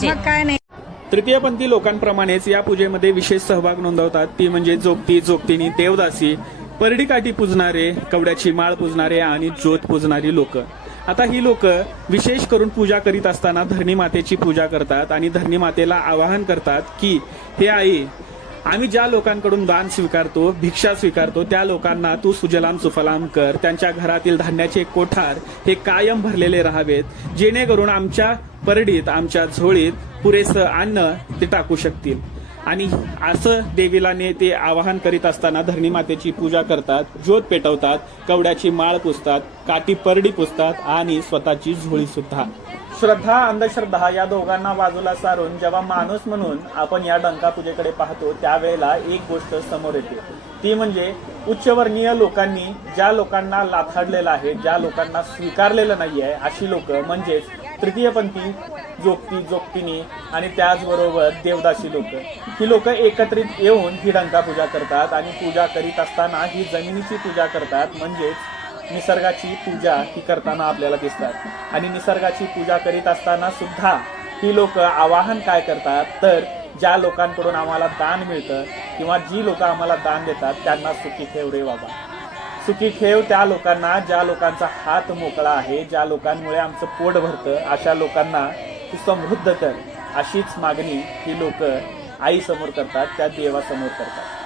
मग काय नाही. तृतीयपंथी लोकांप्रमाणेच या पूजेमध्ये विशेष सहभाग नोंदवतात ती म्हणजे जोगती, जोगतिनी, देवदासी, परडीकाठी पूजणारे, कवड्याची माळ पूजणारे आणि ज्योत पूजणारी लोक. आता ही लोक विशेष करून पूजा करीत असताना धरणी मातेची पूजा करतात आणि धरणी मातेला आवाहन करतात की हे आई, आम्ही ज्या लोकांकडून दान स्वीकारतो, भिक्षा स्वीकारतो, त्या लोकांना तू सुजलाम सुफलाम कर. त्यांच्या घरातील धान्याचे कोठार हे कायम भरलेले राहावेत, जेणेकरून आमच्या परडीत, आमच्या झोळीत पुरेसं अन्न ते टाकू शकतील. आणि असं देवीला ते आवाहन करीत असताना धरणी मातेची पूजा करतात, ज्योत पेटवतात, कवड्याची माळ पुजतात, काठी परडी पुजतात आणि स्वतःची झोळी सुद्धा. श्रद्धा, अंधश्रद्धा या दोघांना बाजूला सारून जेव्हा माणूस म्हणून आपण या डंका पूजेकडे पाहतो त्यावेळेला एक गोष्ट समोर येते, ती म्हणजे उच्चवर्णीय लोकांनी ज्या लोकांना लाथाडलेलं आहे, ज्या लोकांना स्वीकारलेलं नाहीये, अशी लोक म्हणजेच तृतीयपंथी, जोगती, जोगतिनी आणि त्याचबरोबर देवदासी लोक, ही लोक एकत्रित येऊन ही डंका पूजा करतात. आणि पूजा करीत असताना ही जमिनीची पूजा करतात, म्हणजेच निसर्गाची पूजा ही करताना आपल्याला दिसतात. आणि निसर्गाची पूजा करीत असताना सुद्धा ही लोक आवाहन काय करतात, तर ज्या लोकांकडून आम्हाला दान मिळतं किंवा जी लोक आम्हाला दान देतात त्यांना सुखी ठेव रे बाबा, सुखी ठेव त्या लोकांना, ज्या लोकांचा हात मोकळा आहे, ज्या लोकांमुळे आमचं पोट भरतं, अशा लोकांना तू समृद्ध कर. अशीच मागणी ही लोक आई समोर करतात, त्या देवासमोर करतात.